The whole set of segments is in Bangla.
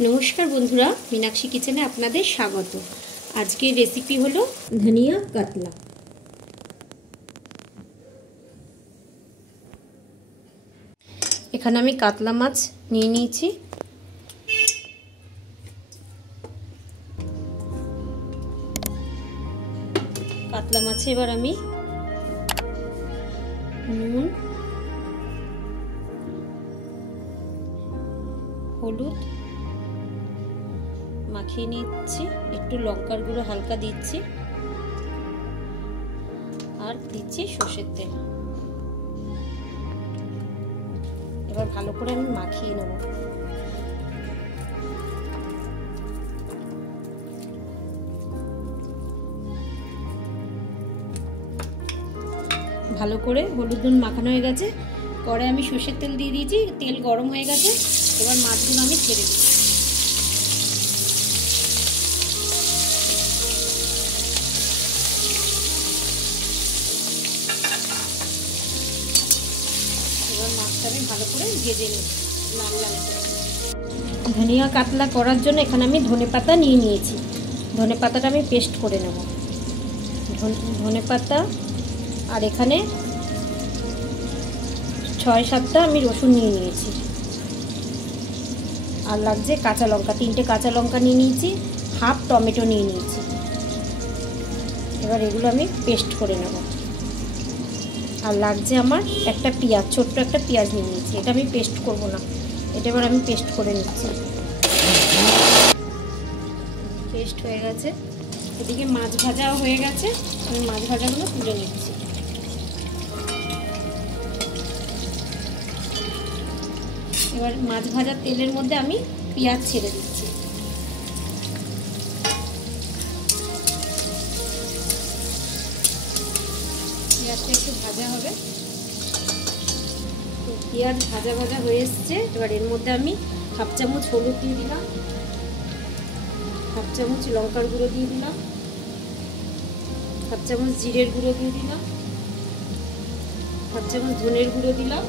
नमस्कार बंधुरा मीनाक्षी किचेने आपनादेर स्वागत। आजकेर रेसिपि हलो धनिया कातला। एखाने आमी कातला माछ निये निয়েছি। कातला माछे एबार आमी নুন হলুদ মাখিয়ে নিচ্ছি, একটু লঙ্কার গুঁড়ো হালকা দিচ্ছি আর দিচ্ছি সরষের তেল। এবার ভালো করে আমি মাখিয়ে নেব। ভালো করে হলুদ নুন মাখানো হয়ে গেছে। পরে আমি সরষের তেল দিয়ে দিয়েছি, তেল গরম হয়ে গেছে। এবার মাছগুলো আমি ছেড়ে দিই। এবার মাছটা আমি ভালো করে ভেজে নিই লাল লাল করে। ধনিয়া কাতলা করার জন্য এখানে আমি ধনেপাতা নিয়ে নিয়েছি। ধনেপাতাটা আমি পেস্ট করে নেব। ধনেপাতা আর এখানে ৬-৭টা আমি রসুন নিয়ে নিয়েছি। আর লাগছে কাঁচা লঙ্কা, 3টে কাঁচা লঙ্কা নিয়ে নিয়েছি, হাফ টমেটো নিয়ে নিয়েছি। এবার এগুলো আমি পেস্ট করে নেব। আর লাগছে আমার একটা পেঁয়াজ, ছোট্ট একটা পেঁয়াজ নিয়ে নিয়েছি। এটা আমি পেস্ট করব না, এটা এবার আমি পেস্ট করে নিচ্ছি। পেস্ট হয়ে গেছে। এদিকে মাছ ভাজাও হয়ে গেছে, আমি মাছ ভাজাগুলো তুলে নিচ্ছি। এবার মাছ ভাজার তেলের মধ্যে আমি পেঁয়াজ ছেড়ে দিচ্ছি। পেঁয়াজটা একটু ভাজা হবে। তো পেঁয়াজ ভাজা ভাজা হয়ে এসছে। এবার এর মধ্যে আমি হাফ চামচ হলুদ দিয়ে দিলাম, হাফ চামচ লঙ্কার গুঁড়ো দিয়ে দিলাম, হাফ চামচ জিরের গুঁড়ো দিয়ে দিলাম, হাফ চামচ ধনের গুঁড়ো দিলাম,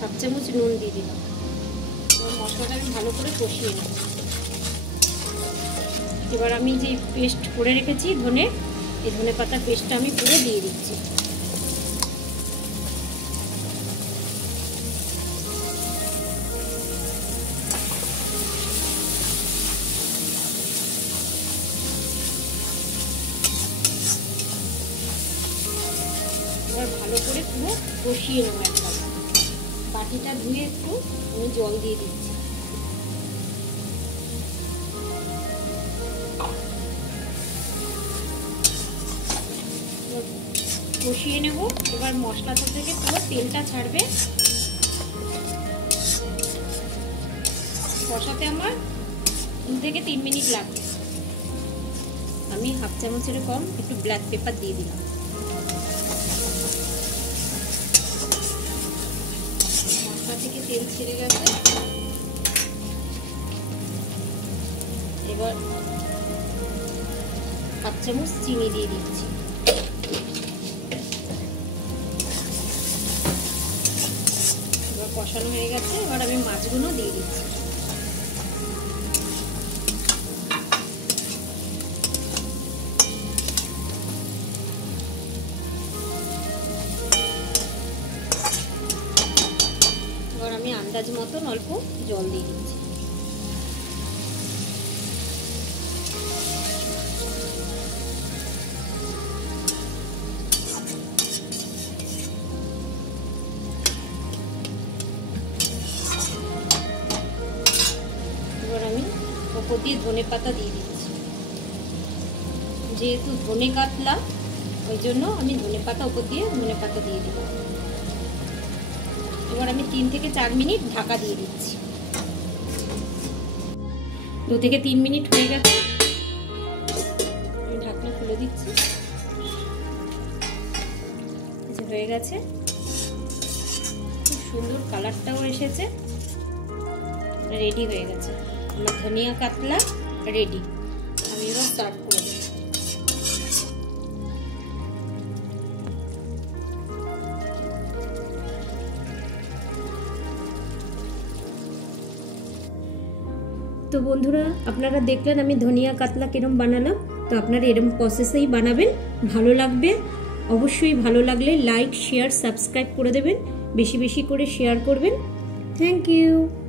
হাফ চামচ নুন দিয়ে দিলাম। মশলাটা আমি ভালো করে কষিয়ে নেব। এবার আমি যে পেস্ট করে রেখেছি ধনে, এই ধনে পাতার পেস্টটা আমি পুরো দিয়ে দিচ্ছি। এবার ভালো করে পুরো কষিয়ে নেব। একবার বাটিটা ধুয়ে একটু আমি জল দিয়ে দিচ্ছি। কষিয়ে নেব। এবার মশলাটা থেকে পুরো তেলটা ছাড়বে। কষাতে আমার 2 থেকে 3 মিনিট লাগবে। আমি হাফ চামচের কম একটু ব্ল্যাক পেপার দিয়ে দিলাম। মশলা থেকে তেল ছেড়ে গেছে। এবার হাফ চামচ চিনি দিয়ে দিচ্ছি। এবার কষানো হয়ে গেছে। এবার আমি মাছগুলো দিয়ে দিচ্ছি। এবার আমি আন্দাজ মতন অল্প জল দিয়ে দিচ্ছি। ওপর দিয়ে ধনে পাতা দিয়ে দিচ্ছি। যেহেতু ধনে কাতলা, ওই জন্য আমি ধনে পাতা ওপর দিয়ে ধনে পাতা দিয়ে দিলাম। এবার আমি 3 থেকে 4 মিনিট ঢাকা দিয়ে দিচ্ছি। 2 থেকে 3 মিনিট হয়ে গেছে। আমি ঢাকনা খুলে দিচ্ছি। হয়ে গেছে, খুব সুন্দর কালারটাও এসেছে। রেডি হয়ে গেছে আমার ধনিয়া কাতলা রেডি। আমি এবার সার্ভ করে দেব। তো বন্ধুরা, আপনারা দেখলেন আমি ধনিয়া কাতলা কিরম বানালাম। তো আপনারা এরকম প্রসেসেই বানাবেন, ভালো লাগবে। অবশ্যই ভালো লাগলে লাইক, শেয়ার, সাবস্ক্রাইব করে দেবেন, বেশি বেশি করে শেয়ার করবেন। Thank you.